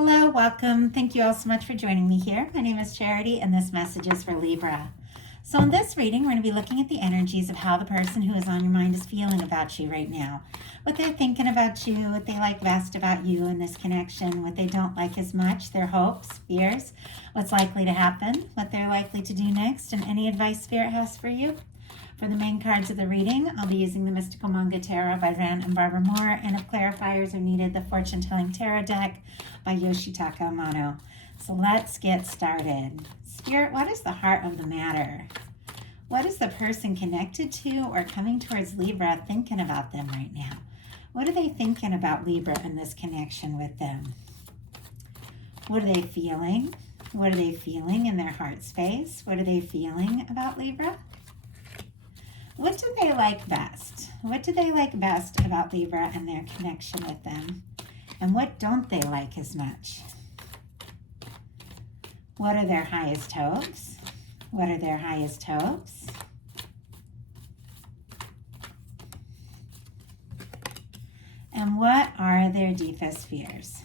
Hello, welcome. Thank you all so much for joining me here. My name is Charity, and this message is for Libra. So in this reading, we're going to be looking at the energies of how the person who is on your mind is feeling about you right now. What they're thinking about you, what they like best about you in this connection, what they don't like as much, their hopes, fears, what's likely to happen, what they're likely to do next, and any advice Spirit has for you. For the main cards of the reading, I'll be using the Mystical Manga Tarot by Ren and Barbara Moore, and if clarifiers are needed, the Fortune Telling Tarot deck by Yoshitaka Amano. So let's get started. Spirit, what is the heart of the matter? What is the person connected to or coming towards Libra thinking about them right now? What are they thinking about Libra and this connection with them? What are they feeling? What are they feeling in their heart space? What are they feeling about Libra? What do they like best? What do they like best about Libra and their connection with them? And what don't they like as much? What are their highest hopes? What are their highest hopes? And what are their deepest fears?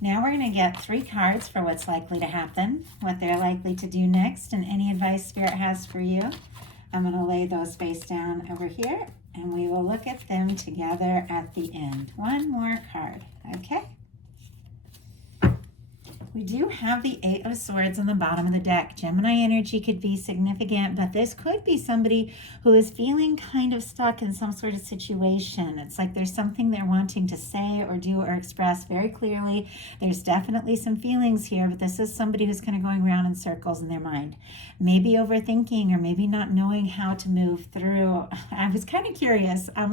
Now we're going to get 3 cards for what's likely to happen, what they're likely to do next, and any advice Spirit has for you. I'm going to lay those face down over here, and we will look at them together at the end. One more card, okay? We do have the 8 of Swords on the bottom of the deck. Gemini energy could be significant, but this could be somebody who is feeling kind of stuck in some sort of situation. It's like there's something they're wanting to say or do or express very clearly. There's definitely some feelings here, but this is somebody who's kind of going around in circles in their mind. Maybe overthinking or maybe not knowing how to move through. I was kind of curious. I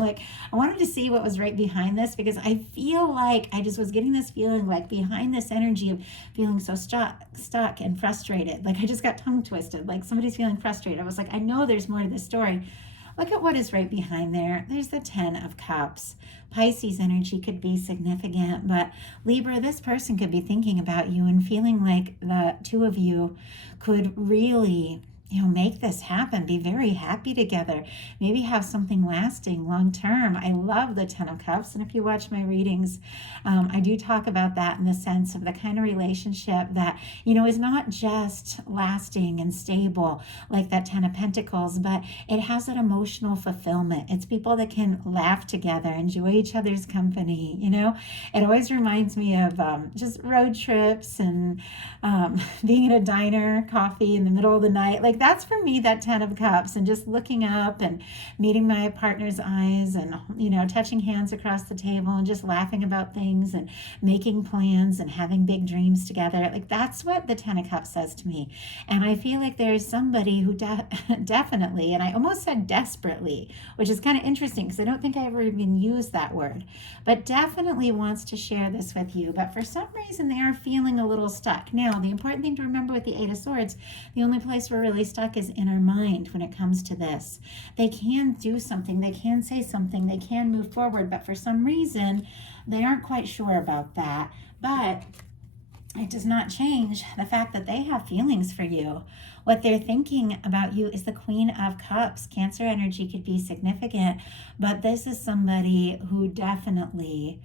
wanted to see what was right behind this because I feel like I just was getting this feeling like behind this energy of feeling so stuck and frustrated. Like I just got tongue twisted, like somebody's feeling frustrated. I was like, I know there's more to this story. Look at what is right behind there. There's the 10 of Cups. Pisces energy could be significant, but Libra, this person could be thinking about you and feeling like the two of you could really make this happen, be very happy together, maybe have something lasting long term. I love the 10 of Cups, and if you watch my readings, I do talk about that in the sense of the kind of relationship that, is not just lasting and stable like that 10 of Pentacles, but it has that emotional fulfillment. It's people that can laugh together, enjoy each other's company, It always reminds me of just road trips and being at a diner, coffee in the middle of the night. Like that's for me, that 10 of Cups, and just looking up and meeting my partner's eyes and, touching hands across the table and just laughing about things and making plans and having big dreams together. Like that's what the 10 of Cups says to me. And I feel like there's somebody who definitely, and I almost said desperately, which is kind of interesting because I don't think I ever even used that word, but definitely wants to share this with you. But for some reason, they are feeling a little stuck. Now, the important thing to remember with the 8 of Swords, the only place we're really stuck is in our mind when it comes to this. They can do something, they can say something, they can move forward, but for some reason, they aren't quite sure about that. But it does not change the fact that they have feelings for you. What they're thinking about you is the Queen of Cups. Cancer energy could be significant, but this is somebody who definitely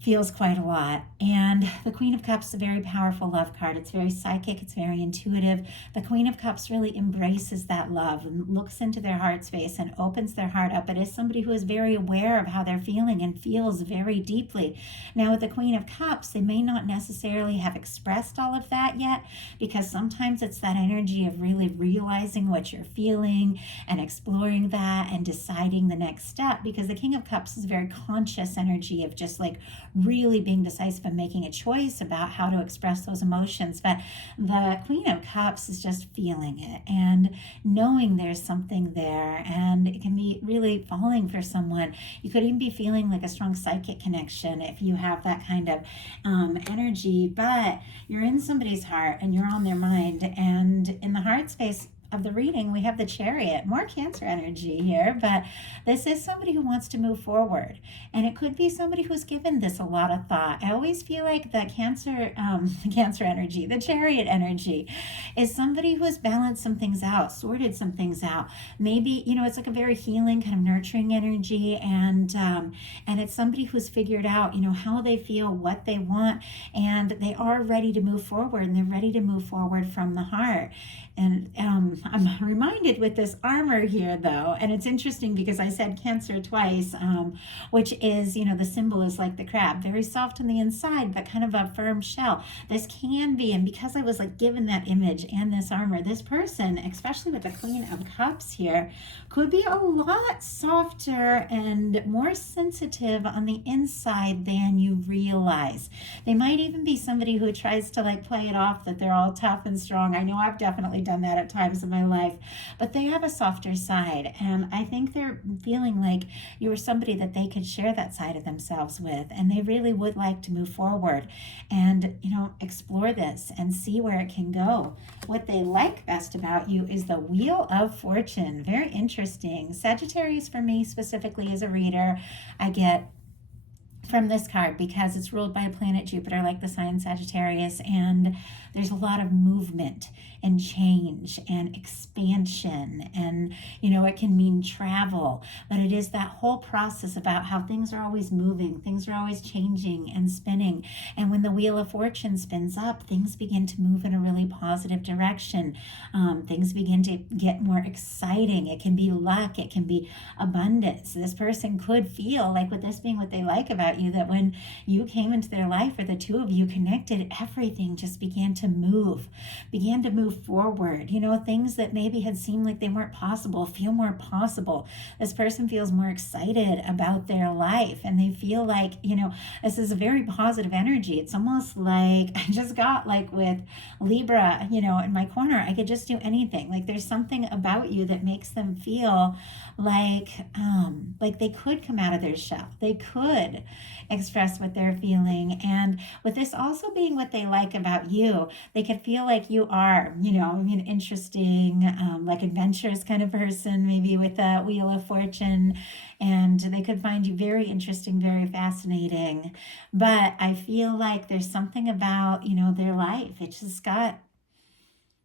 feels quite a lot. And the Queen of Cups is a very powerful love card. It's very psychic. It's very intuitive. The Queen of Cups really embraces that love and looks into their heart space and opens their heart up. It is somebody who is very aware of how they're feeling and feels very deeply. Now, with the Queen of Cups, they may not necessarily have expressed all of that yet, because sometimes it's that energy of really realizing what you're feeling and exploring that and deciding the next step, because the King of Cups is a very conscious energy of just like really being decisive and making a choice about how to express those emotions. But the Queen of Cups is just feeling it and knowing there's something there, and it can be really falling for someone. You could even be feeling like a strong psychic connection if you have that kind of energy, but you're in somebody's heart and you're on their mind. And in the heart space, of the reading, we have the Chariot, more Cancer energy here, but this is somebody who wants to move forward. And it could be somebody who's given this a lot of thought. I always feel like the Cancer energy, the Chariot energy, is somebody who has balanced some things out, sorted some things out. Maybe, it's like a very healing, kind of nurturing energy, and it's somebody who's figured out, how they feel, what they want, and they are ready to move forward, and they're ready to move forward from the heart. And I'm reminded with this armor here, though, and it's interesting because I said Cancer twice, which is, the symbol is like the crab, very soft on the inside, but kind of a firm shell. This can be, and because I was like given that image and this armor, this person, especially with the Queen of Cups here, could be a lot softer and more sensitive on the inside than you realize. They might even be somebody who tries to like play it off that they're all tough and strong. I know I've definitely done that at times in my life, but they have a softer side, and I think they're feeling like you are somebody that they could share that side of themselves with, and they really would like to move forward and explore this and see where it can go. What they like best about you is the Wheel of Fortune. Very interesting. Sagittarius for me specifically as a reader, I get from this card because it's ruled by a planet Jupiter, like the sign Sagittarius, and there's a lot of movement and change and expansion, and it can mean travel, but it is that whole process about how things are always moving, things are always changing and spinning, and when the Wheel of Fortune spins up, things begin to move in a really positive direction. Things begin to get more exciting. It can be luck, it can be abundance. This person could feel like, with this being what they like about you, that when you came into their life, or the two of you connected, everything just began to move forward. Things that maybe had seemed like they weren't possible feel more possible. This person feels more excited about their life, and they feel like, this is a very positive energy. It's almost like I just got like with Libra, in my corner, I could just do anything. Like there's something about you that makes them feel like they could come out of their shell. They could express what they're feeling. And with this also being what they like about you, they could feel like you are, interesting, like adventurous kind of person, maybe with a Wheel of Fortune. And they could find you very interesting, very fascinating. But I feel like there's something about, their life. It just got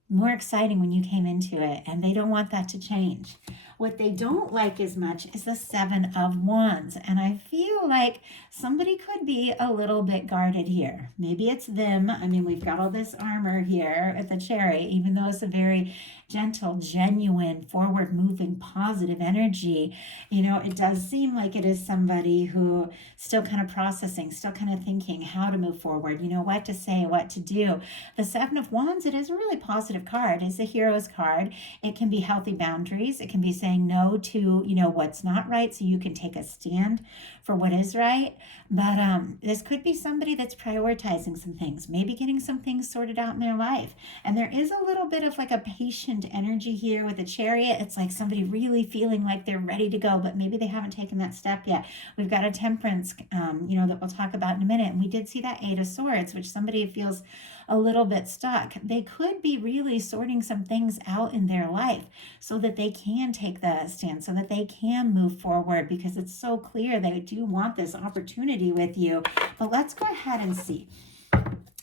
more exciting when you came into it, and they don't want that to change. What they don't like as much is the Seven of Wands, and I feel like somebody could be a little bit guarded here. Maybe it's them. I mean, we've got all this armor here at the Chariot, even though it's a very gentle, genuine, forward-moving, positive energy. It does seem like it is somebody who still kind of processing, still kind of thinking how to move forward, what to say, what to do. The Seven of Wands, it is a really positive card. It's a hero's card. It can be healthy boundaries. It can be saying no to, what's not right, so you can take a stand for what is right. But this could be somebody that's prioritizing some things, maybe getting some things sorted out in their life. And there is a little bit of like a patient energy here with the Chariot. It's like somebody really feeling like they're ready to go, but maybe they haven't taken that step yet. We've got a Temperance, that we'll talk about in a minute. And we did see that Eight of Swords, which somebody feels a little bit stuck. They could be really sorting some things out in their life so that they can take the stand, so that they can move forward, because it's so clear they do want this opportunity with you. But let's go ahead and see.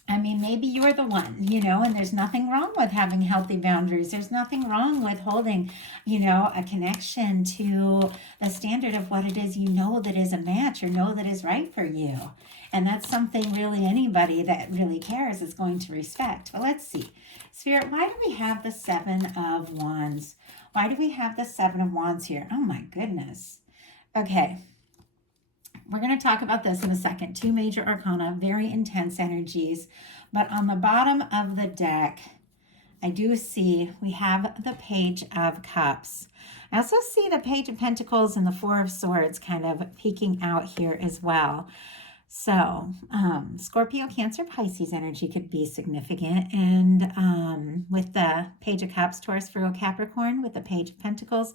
I mean, maybe you're the one, and there's nothing wrong with having healthy boundaries. There's nothing wrong with holding, a connection to the standard of what it is that is a match, or that is right for you. And that's something really anybody that really cares is going to respect. But let's see. Spirit, why do we have the Seven of Wands? Why do we have the Seven of Wands here? Oh my goodness. Okay. We're going to talk about this in a second. Two major arcana, very intense energies. But on the bottom of the deck, I do see we have the Page of Cups. I also see the Page of Pentacles and the Four of Swords kind of peeking out here as well. So Scorpio, Cancer, Pisces energy could be significant. And with the Page of Cups, Taurus, Virgo, Capricorn with the Page of Pentacles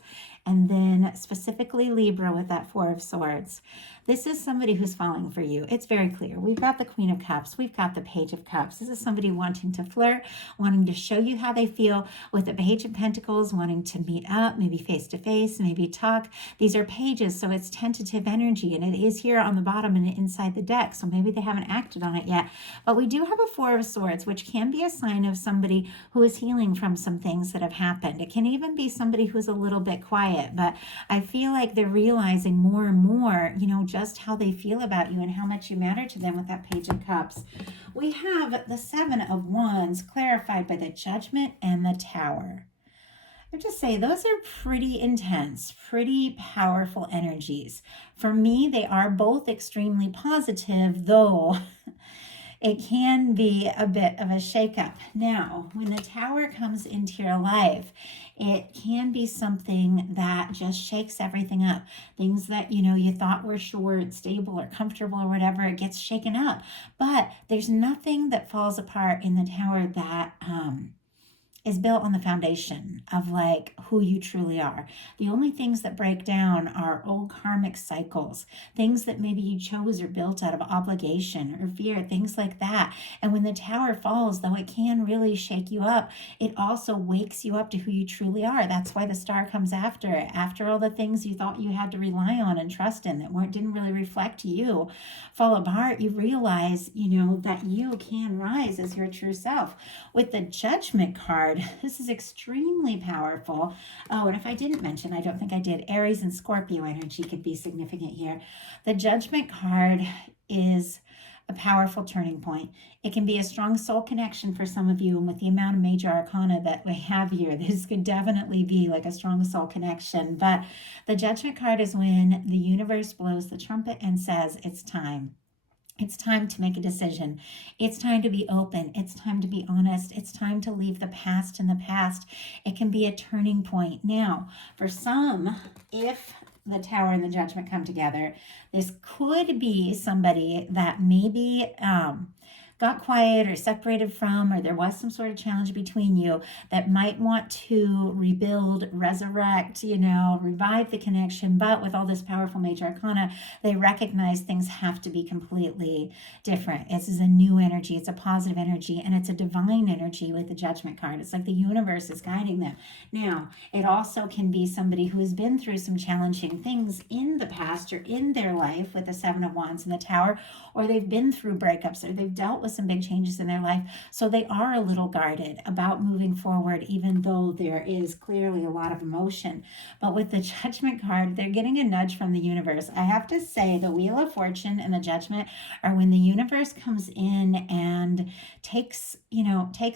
and then specifically Libra with that Four of Swords. This is somebody who's falling for you. It's very clear. We've got the Queen of Cups. We've got the Page of Cups. This is somebody wanting to flirt, wanting to show you how they feel, with the Page of Pentacles, wanting to meet up, maybe face to face, maybe talk. These are pages, so it's tentative energy, and it is here on the bottom and inside the deck, so maybe they haven't acted on it yet. But we do have a Four of Swords, which can be a sign of somebody who is healing from some things that have happened. It can even be somebody who's a little bit quiet, but I feel like they're realizing more and more, just how they feel about you and how much you matter to them with that Page of Cups. We have the Seven of Wands clarified by the Judgment and the Tower. I have to say, those are pretty intense, pretty powerful energies. For me, they are both extremely positive, though it can be a bit of a shakeup. Now, when the Tower comes into your life, it can be something that just shakes everything up. Things that, you thought were sure and stable or comfortable or whatever, it gets shaken up. But there's nothing that falls apart in the Tower that is built on the foundation of like who you truly are. The only things that break down are old karmic cycles, things that maybe you chose or built out of obligation or fear, things like that. And when the Tower falls, though it can really shake you up, it also wakes you up to who you truly are. That's why the Star comes after it. After all the things you thought you had to rely on and trust in that didn't really reflect you fall apart, you realize, that you can rise as your true self. With the Judgment card, this is extremely powerful. Oh, and if I didn't mention, I don't think I did, Aries and Scorpio energy could be significant here. The Judgment card is a powerful turning point. It can be a strong soul connection for some of you, and with the amount of major arcana that we have here, this could definitely be like a strong soul connection. But the Judgment card is when the universe blows the trumpet and says it's time. It's time to make a decision. It's time to be open. It's time to be honest. It's time to leave the past in the past. It can be a turning point. Now, for some, if the Tower and the Judgment come together, this could be somebody that maybe got quiet or separated from, or there was some sort of challenge between you, that might want to rebuild, resurrect, revive the connection. But with all this powerful major arcana, they recognize things have to be completely different. This is a new energy. It's a positive energy, and it's a divine energy with the Judgment card. It's like the universe is guiding them. Now, it also can be somebody who has been through some challenging things in the past or in their life with the Seven of Wands and the Tower, or they've been through breakups, or they've dealt with some big changes in their life. So they are a little guarded about moving forward, even though there is clearly a lot of emotion. But with the Judgment card, they're getting a nudge from the universe. I have to say, the Wheel of Fortune and the Judgment are when the universe comes in and takes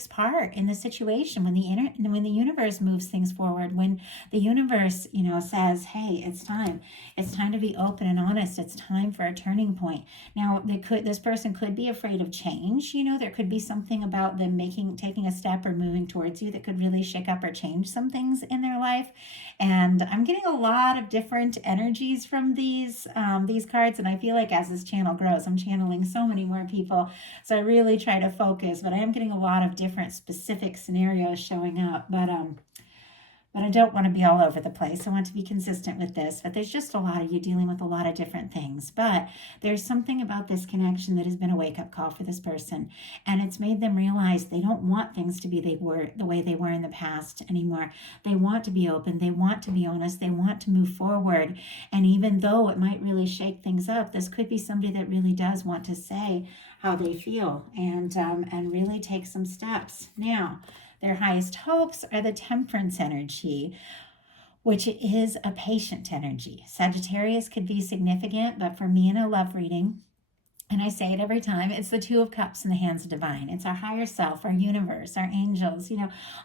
part in the situation, when the universe moves things forward, when the universe, says, hey, it's time to be open and honest. It's time for a turning point. Now, this person could be afraid of change. There could be something about them taking a step or moving towards you that could really shake up or change some things in their life. And I'm getting a lot of different energies from these cards, and I feel like as this channel grows, I'm channeling so many more people. So I really try to focus, but I am getting a lot of different specific scenarios showing up. But I don't want to be all over the place. I want to be consistent with this. But there's just a lot of you dealing with a lot of different things. But there's something about this connection that has been a wake-up call for this person. And it's made them realize they don't want things to be the way they were in the past anymore. They want to be open. They want to be honest. They want to move forward. And even though it might really shake things up, this could be somebody that really does want to say how they feel and really take some steps. Now, their highest hopes are the Temperance energy, which is a patient energy. Sagittarius could be significant, but for me in a love reading, and I say it every time, it's the Two of Cups in the hands of divine. It's our higher self, our universe, our angels,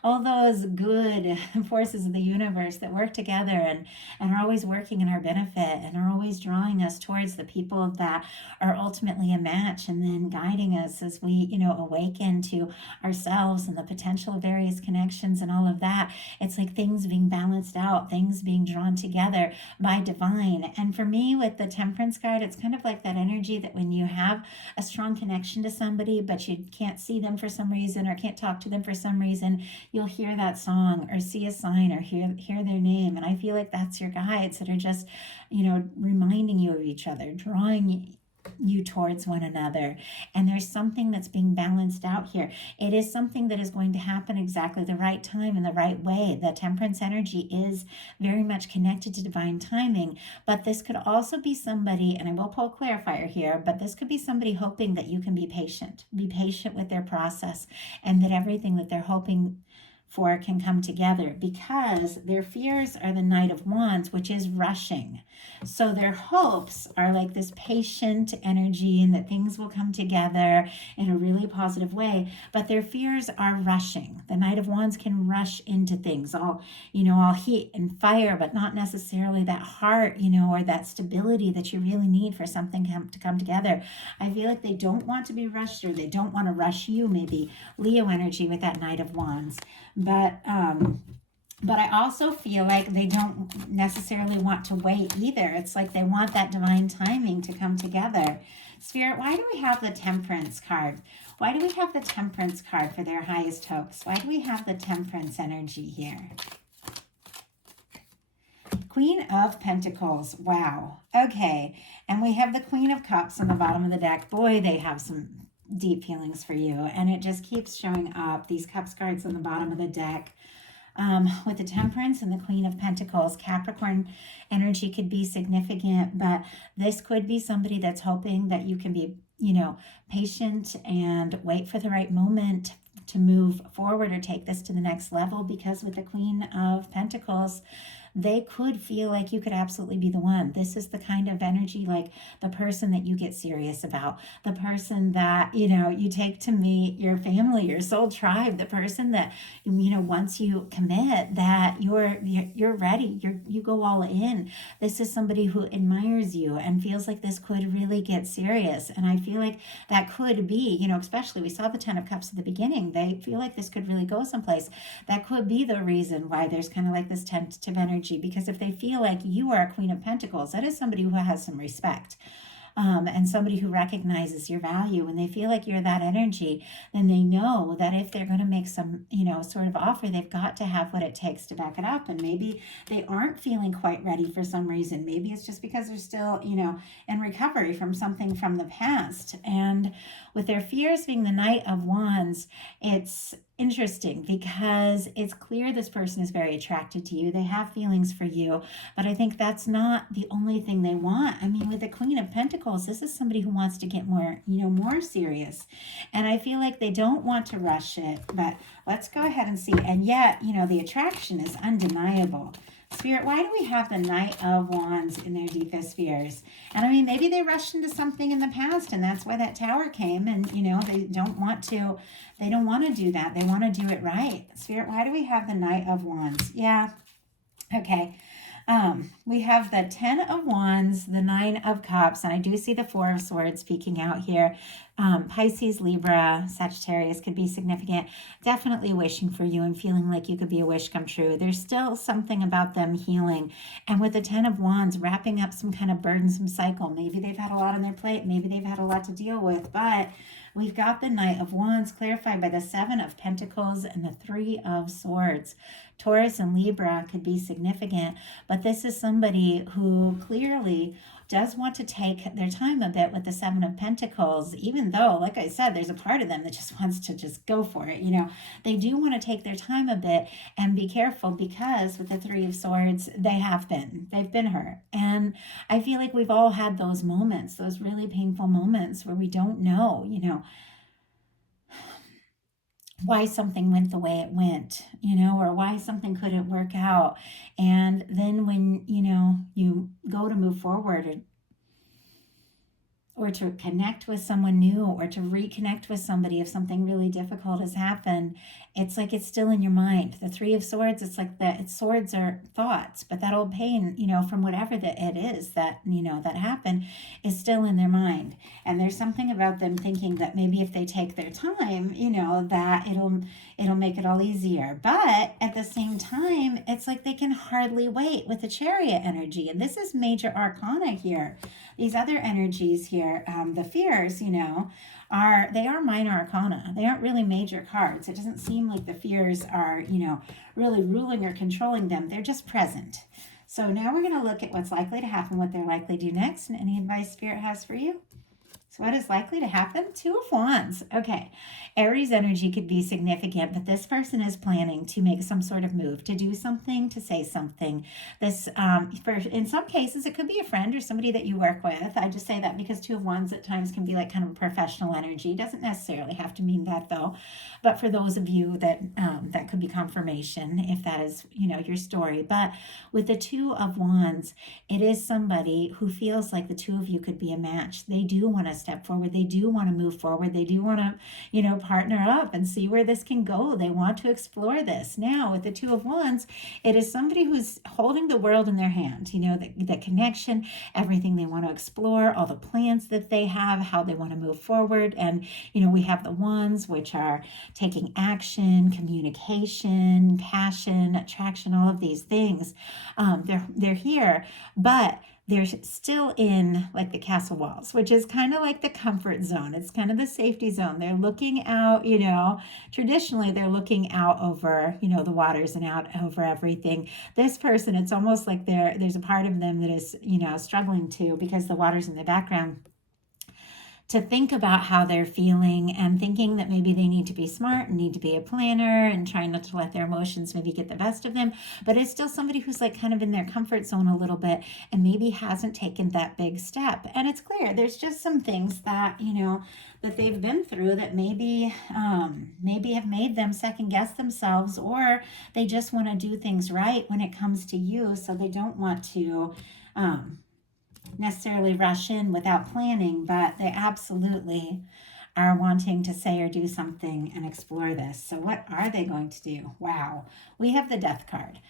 all those good forces of the universe that work together and are always working in our benefit and are always drawing us towards the people that are ultimately a match, and then guiding us as we, awaken to ourselves and the potential of various connections and all of that. It's like things being balanced out, things being drawn together by divine. And for me, with the Temperance card, it's kind of like that energy that when you have a strong connection to somebody, but you can't see them for some reason or can't talk to them for some reason, you'll hear that song or see a sign or hear their name. And I feel like that's your guides that are just, reminding you of each other, drawing you towards one another. And there's something that's being balanced out here. It is something that is going to happen exactly the right time in the right way. The temperance energy is very much connected to divine timing, but this could also be somebody, and I will pull a clarifier here, but this could be somebody hoping that you can be patient with their process, and that everything that they're hoping for can come together, because their fears are the Knight of Wands, which is rushing. So their hopes are like this patient energy and that things will come together in a really positive way, but their fears are rushing. The Knight of Wands can rush into things, all heat and fire, but not necessarily that heart, or that stability that you really need for something to come together. I feel like they don't want to be rushed, or they don't want to rush you, maybe Leo energy with that Knight of Wands. But I also feel like they don't necessarily want to wait either. It's like they want that divine timing to come together. Spirit, why do we have the Temperance card? Why do we have the Temperance card for their highest hopes? Why do we have the Temperance energy here? Queen of Pentacles. Wow. Okay. And we have the Queen of Cups on the bottom of the deck. Boy, they have some deep feelings for you, and it just keeps showing up, these Cups cards on the bottom of the deck, with the Temperance and the Queen of Pentacles. Capricorn energy could be significant, but this could be somebody that's hoping that you can be patient and wait for the right moment to move forward or take this to the next level, because with the Queen of Pentacles, they could feel like you could absolutely be the one. This is the kind of energy, like the person that you get serious about, the person that, you take to meet your family, your soul tribe, the person that, once you commit, that you're ready, you go all in. This is somebody who admires you and feels like this could really get serious. And I feel like that could be, especially we saw the Ten of Cups at the beginning. They feel like this could really go someplace. That could be the reason why there's kind of like this tentative energy, because if they feel like you are a Queen of Pentacles, that is somebody who has some respect. And somebody who recognizes your value. When they feel like you're that energy, then they know that if they're going to make some, sort of offer, they've got to have what it takes to back it up. And maybe they aren't feeling quite ready for some reason. Maybe it's just because they're still, in recovery from something from the past. And with their fears being the Knight of Wands, it's interesting because it's clear this person is very attracted to you. They have feelings for you, but I think that's not the only thing they want. I mean, with the Queen of Pentacles, this is somebody who wants to get more, more serious. And I feel like they don't want to rush it, but let's go ahead and see. And yet, the attraction is undeniable. Spirit, why do we have the Knight of Wands in their deepest fears? And I mean, maybe they rushed into something in the past, and that's why that Tower came, and, they don't want to do that. They want to do it right. Spirit, why do we have the Knight of Wands? Yeah. Okay. We have the Ten of Wands, the Nine of Cups, and I do see the Four of Swords peeking out here. Pisces, Libra, Sagittarius could be significant. Definitely wishing for you and feeling like you could be a wish come true. There's still something about them healing. And with the Ten of Wands, wrapping up some kind of burdensome cycle. Maybe they've had a lot on their plate. Maybe they've had a lot to deal with. But we've got the Knight of Wands clarified by the Seven of Pentacles and the Three of Swords. Taurus and Libra could be significant, but this is somebody who clearly does want to take their time a bit with the Seven of Pentacles, even though, like I said, there's a part of them that just wants to just go for it. They do want to take their time a bit and be careful, because with the Three of Swords, they've been hurt. And I feel like we've all had those moments, those really painful moments where we don't know, why something went the way it went, or why something couldn't work out. And then when, you go to move forward, or to connect with someone new, or to reconnect with somebody if something really difficult has happened, it's like it's still in your mind. The Three of Swords, it's like swords are thoughts, but that old pain, from whatever that it is that, that happened, is still in their mind. And there's something about them thinking that maybe if they take their time, that it'll make it all easier. But at the same time, it's like they can hardly wait with the Chariot energy. And this is major arcana here. These other energies here, here, the fears, they are minor arcana. They aren't really major cards. It doesn't seem like the fears are, really ruling or controlling them. They're just present. So now we're going to look at what's likely to happen, what they're likely to do next, and any advice Spirit has for you. So what is likely to happen? Two of Wands. Okay. Aries energy could be significant, but this person is planning to make some sort of move, to do something, to say something. This, in some cases, it could be a friend or somebody that you work with. I just say that because Two of Wands at times can be like kind of a professional energy. Doesn't necessarily have to mean that though. But for those of you that that could be confirmation if that is, your story. But with the Two of Wands, it is somebody who feels like the two of you could be a match. They do want to step forward. They do want to move forward. They do want to, partner up and see where this can go. They want to explore this. Now, with the Two of Wands, it is somebody who's holding the world in their hand, the connection, everything they want to explore, all the plans that they have, how they want to move forward. And, we have the Wands, which are taking action, communication, passion, attraction, all of these things. They're here, but they're still in like the castle walls, which is kind of like the comfort zone. It's kind of the safety zone. They're looking out, traditionally they're looking out over, the waters and out over everything. This person, it's almost like there's a part of them that is, struggling to, because the water's in the background, to think about how they're feeling and thinking that maybe they need to be smart and need to be a planner and trying not to let their emotions maybe get the best of them. But it's still somebody who's like kind of in their comfort zone a little bit and maybe hasn't taken that big step. And it's clear there's just some things that, that they've been through that maybe have made them second guess themselves, or they just want to do things right when it comes to you. So they don't want to, necessarily rush in without planning, but they absolutely are wanting to say or do something and explore this. So what are they going to do? Wow. We have the Death card.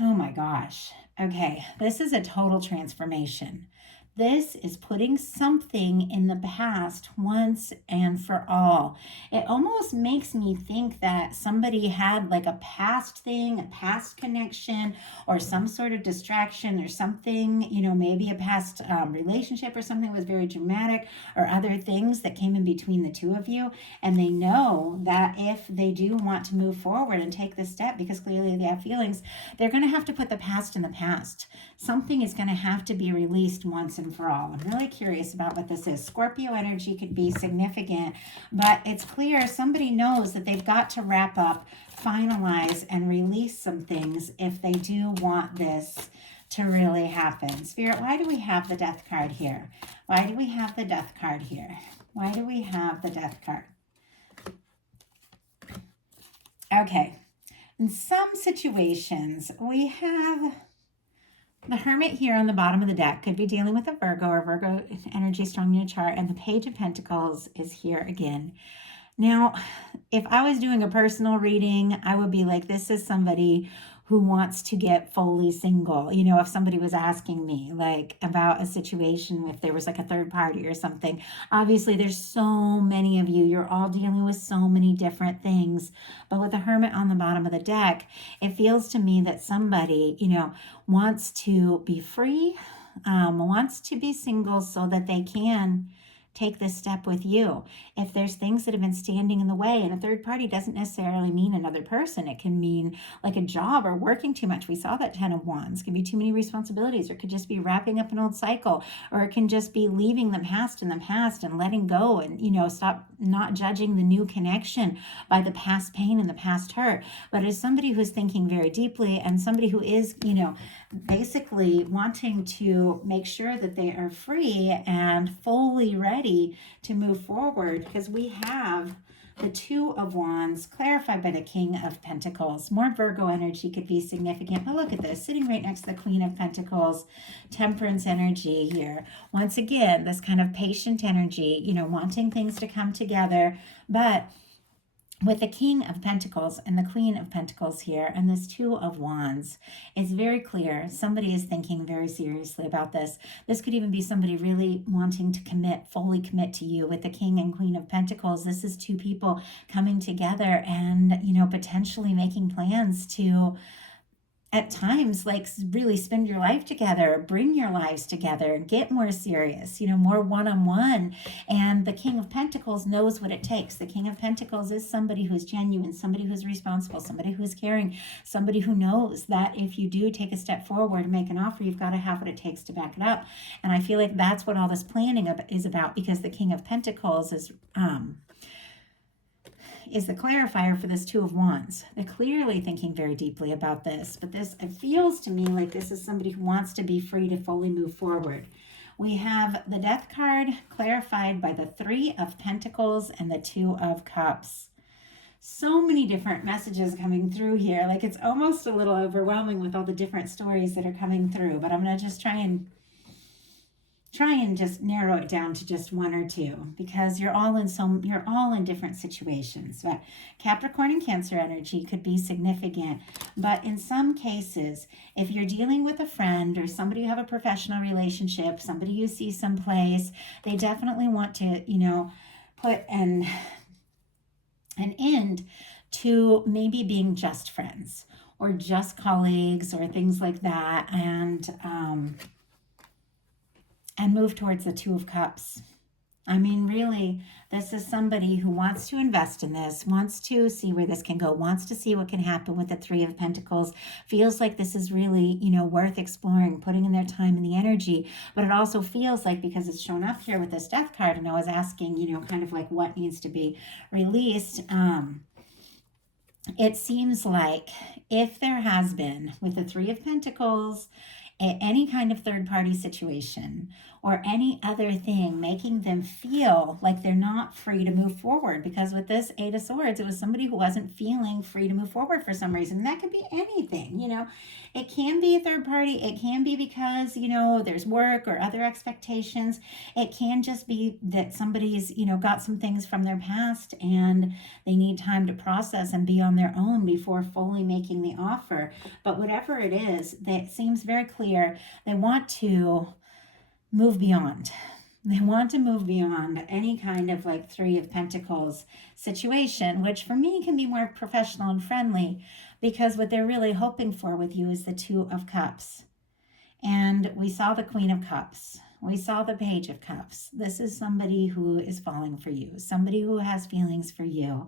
Oh my gosh. Okay. This is a total transformation. This is putting something in the past once and for all. It almost makes me think that somebody had like a past thing, a past connection, or some sort of distraction or something, maybe a past relationship or something that was very dramatic, or other things that came in between the two of you. And they know that if they do want to move forward and take this step, because clearly they have feelings, they're going to have to put the past in the past. Something is going to have to be released once and for all. I'm really curious about what this is. Scorpio energy could be significant, but it's clear somebody knows that they've got to wrap up, finalize, and release some things if they do want this to really happen. Spirit, why do we have the Death card here? Why do we have the Death card here? Why do we have the Death card? Okay. In some situations, we have the Hermit here on the bottom of the deck. Could be dealing with a Virgo or Virgo energy strong in your chart. And the Page of Pentacles is here again. Now, if I was doing a personal reading, I would be like, this is somebody who wants to get fully single. If somebody was asking me like about a situation, if there was like a third party or something, obviously there's so many of you, you're all dealing with so many different things. But with the Hermit on the bottom of the deck, it feels to me that somebody, wants to be free, wants to be single so that they can take this step with you. If there's things that have been standing in the way, and a third party doesn't necessarily mean another person. It can mean like a job or working too much. We saw that 10 of Wands. It could be too many responsibilities, or it could just be wrapping up an old cycle, or it can just be leaving the past in the past and letting go and, stop not judging the new connection by the past pain and the past hurt. But as somebody who's thinking very deeply, and somebody who is, basically wanting to make sure that they are free and fully ready to move forward, because we have the Two of Wands clarified by the King of Pentacles. More Virgo energy could be significant, but look at this, sitting right next to the Queen of Pentacles, Temperance energy here. Once again, this kind of patient energy, wanting things to come together, but with the King of Pentacles and the Queen of Pentacles here, and this Two of Wands, it's very clear somebody is thinking very seriously about this. This could even be somebody really wanting to fully commit to you. With the King and Queen of Pentacles, this is two people coming together and, potentially making plans to at times like really spend your life together, bring your lives together, get more serious, more one-on-one. And the King of Pentacles knows what it takes. The King of Pentacles is somebody who's genuine, somebody who's responsible, somebody who's caring, somebody who knows that if you do take a step forward and make an offer, you've got to have what it takes to back it up. And I feel like that's what all this planning is about, because the King of Pentacles is the clarifier for this Two of Wands. They're clearly thinking very deeply about this, but it feels to me like this is somebody who wants to be free to fully move forward. We have the Death card clarified by the Three of Pentacles and the Two of Cups. So many different messages coming through here. Like, it's almost a little overwhelming with all the different stories that are coming through, but I'm going to just try and just narrow it down to just one or two, because you're all in different situations. But Capricorn and Cancer energy could be significant, but in some cases, if you're dealing with a friend or somebody you have a professional relationship, somebody you see someplace, they definitely want to put an end to maybe being just friends or just colleagues or things like that, and move towards the Two of Cups. I mean, really, this is somebody who wants to invest in this, wants to see where this can go, wants to see what can happen with the Three of Pentacles, feels like this is really, worth exploring, putting in their time and the energy. But it also feels like, because it's shown up here with this Death card, and I was asking, kind of like what needs to be released, it seems like if there has been, with the Three of Pentacles, any kind of third-party situation or any other thing making them feel like they're not free to move forward, because with this Eight of Swords, it was somebody who wasn't feeling free to move forward for some reason. And that could be anything, it can be a third party, it can be because there's work or other expectations, it can just be that somebody's got some things from their past and they need time to process and be on their own before fully making the offer. But whatever it is, that seems very clear, they want to move beyond. They want to move beyond any kind of like Three of Pentacles situation, which for me can be more professional and friendly, because what they're really hoping for with you is the Two of Cups. And we saw the Queen of Cups. We saw the Page of Cups. This is somebody who is falling for you, somebody who has feelings for you.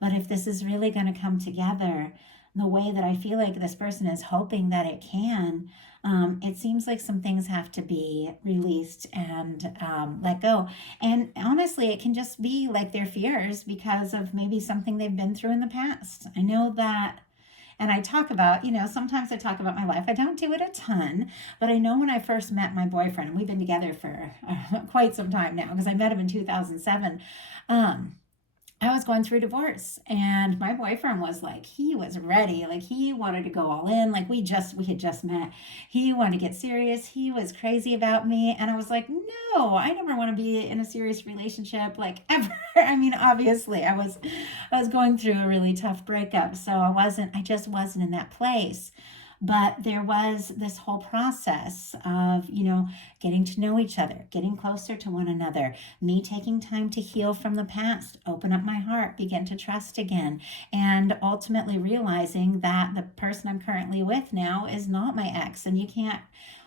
But if this is really going to come together the way that I feel like this person is hoping that it can, it seems like some things have to be released and let go. And honestly, it can just be like their fears because of maybe something they've been through in the past. I know that, and I talk about, sometimes I talk about my life. I don't do it a ton, but I know when I first met my boyfriend, and we've been together for quite some time now, because I met him in 2007, I was going through a divorce, and my boyfriend was like, he was ready. Like, he wanted to go all in. Like, we had just met. He wanted to get serious. He was crazy about me. And I was like, no, I never want to be in a serious relationship, like, ever. I mean, obviously I was going through a really tough breakup. So I just wasn't in that place. But there was this whole process of, getting to know each other, getting closer to one another, me taking time to heal from the past, open up my heart, begin to trust again, and ultimately realizing that the person I'm currently with now is not my ex. And you can't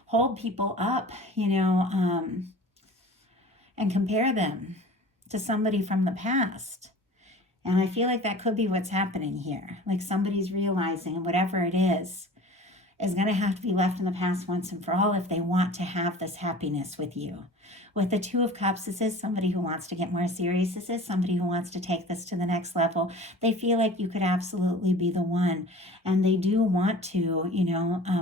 hold people up, and compare them to somebody from the past. And I feel like that could be what's happening here. Like, somebody's realizing whatever it is going to have to be left in the past once and for all if they want to have this happiness with you. With the Two of Cups, this is somebody who wants to get more serious. This is somebody who wants to take this to the next level. They feel like you could absolutely be the one. And they do want to,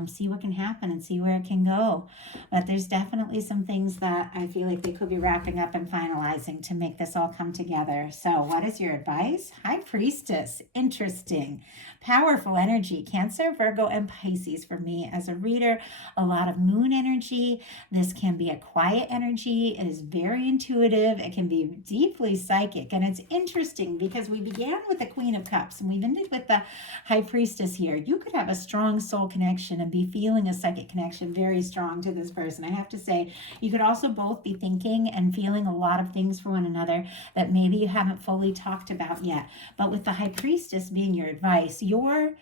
see what can happen and see where it can go. But there's definitely some things that I feel like they could be wrapping up and finalizing to make this all come together. So what is your advice? High Priestess. Interesting. Powerful energy. Cancer, Virgo, and Pisces for me as a reader. A lot of moon energy. This can be a quiet energy. It is very intuitive. It can be deeply psychic. And it's interesting because we began with the Queen of Cups and we've ended with the High Priestess here. You could have a strong soul connection and be feeling a psychic connection very strong to this person. I have to say, you could also both be thinking and feeling a lot of things for one another that maybe you haven't fully talked about yet. But with the High Priestess being your advice, your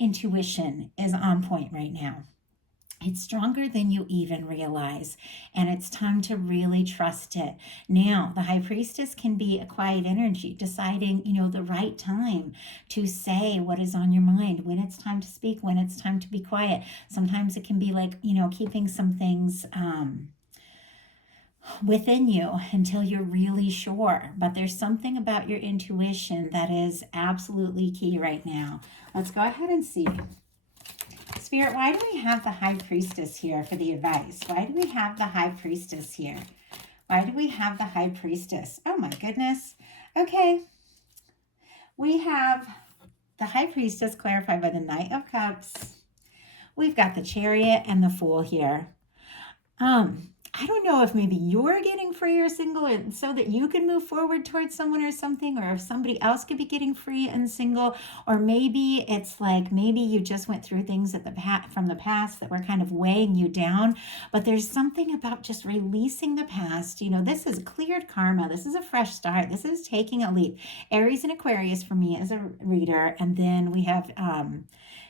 intuition is on point right now. It's stronger than you even realize, and it's time to really trust it. Now, the high priestess can be a quiet energy, deciding, the right time to say what is on your mind, when it's time to speak, when it's time to be quiet. Sometimes it can be like, keeping some things within you until you're really sure. But there's something about your intuition that is absolutely key right now. Let's go ahead and see. Spirit, why do we have the High Priestess here for the advice? Why do we have the High Priestess here? Why do we have the High Priestess? Oh my goodness. Okay. We have the High Priestess clarified by the Knight of Cups. We've got the Chariot and the Fool here. I don't know if maybe you're getting free or single, and so that you can move forward towards someone or something, or if somebody else could be getting free and single, or maybe it's like maybe you just went through things from the past that were kind of weighing you down. But there's something about just releasing the past. This is cleared karma. This is a fresh start. This is taking a leap. Aries and Aquarius for me as a reader, and then we have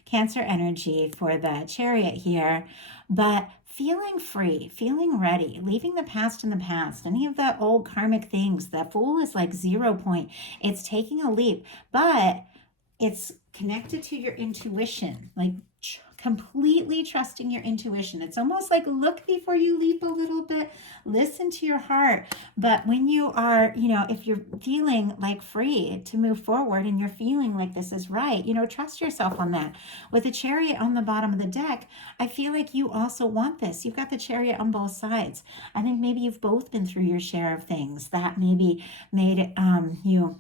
Cancer energy for the Chariot here. But feeling free, feeling ready, leaving the past in the past, any of the old karmic things. The Fool is like 0 point. It's taking a leap, but it's connected to your intuition, like completely trusting your intuition. It's almost like look before you leap a little bit, listen to your heart. But when you are, if you're feeling like free to move forward and you're feeling like this is right, trust yourself on that. With the Chariot on the bottom of the deck, I feel like you also want this. You've got the Chariot on both sides. I think maybe you've both been through your share of things that maybe made it, you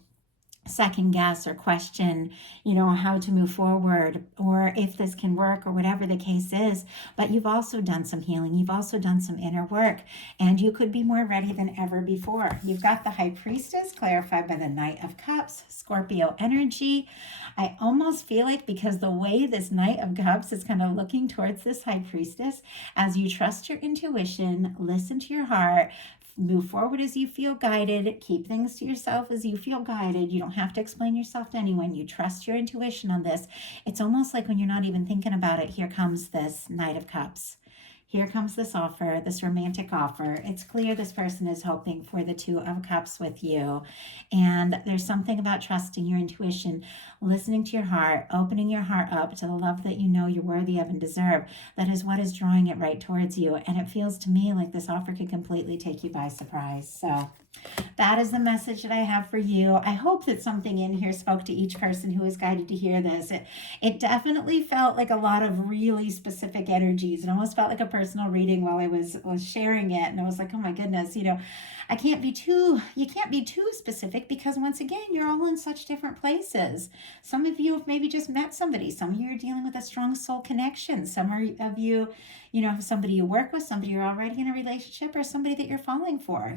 second guess or question, how to move forward or if this can work or whatever the case is. But you've also done some healing. You've also done some inner work, and you could be more ready than ever before. You've got the High Priestess clarified by the Knight of Cups, Scorpio energy. I almost feel like because the way this Knight of Cups is kind of looking towards this High Priestess, as you trust your intuition, listen to your heart, move forward as you feel guided, keep things to yourself as you feel guided. You don't have to explain yourself to anyone. You trust your intuition on this. It's almost like when you're not even thinking about it, here comes this Knight of Cups. Here comes this offer, this romantic offer. It's clear this person is hoping for the Two of Cups with you. And there's something about trusting your intuition, listening to your heart, opening your heart up to the love that you know you're worthy of and deserve. That is what is drawing it right towards you. And it feels to me like this offer could completely take you by surprise. So that is the message that I have for you. I hope that something in here spoke to each person who is guided to hear this. It definitely felt like a lot of really specific energies. It almost felt like a personal reading while I was sharing it. And I was like, oh my goodness, you can't be too specific because once again, you're all in such different places. Some of you have maybe just met somebody. Some of you are dealing with a strong soul connection. Some of you, somebody you work with, somebody you're already in a relationship, or somebody that you're falling for.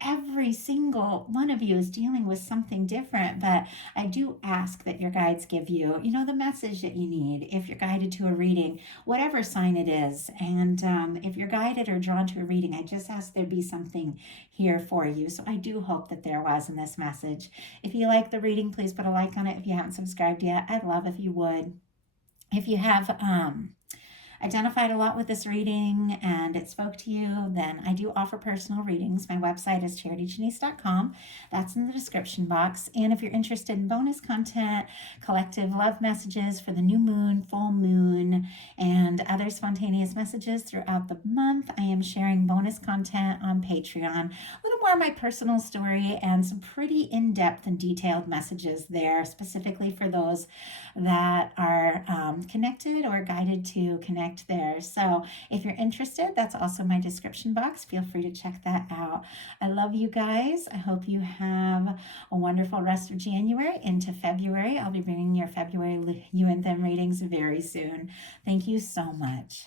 Every single one of you is dealing with something different. But I do ask that your guides give you, the message that you need if you're guided to a reading, whatever sign it is. And if you're guided or drawn to a reading, I just ask there be something here for you. So I do hope that there was in this message. If you like the reading, please put a like on it. If you haven't subscribed yet, I'd love if you would. If you have identified a lot with this reading and it spoke to you, then I do offer personal readings. My website is charityjanice.com. That's in the description box. And if you're interested in bonus content, collective love messages for the new moon, full moon, and other spontaneous messages throughout the month, I am sharing bonus content on Patreon. A little more of my personal story and some pretty in-depth and detailed messages there, specifically for those that are connected or guided to connect there. So if you're interested, that's also my description box. Feel free to check that out. I love you guys. I hope you have a wonderful rest of January into February. I'll be bringing your February you and them readings very soon. Thank you so much.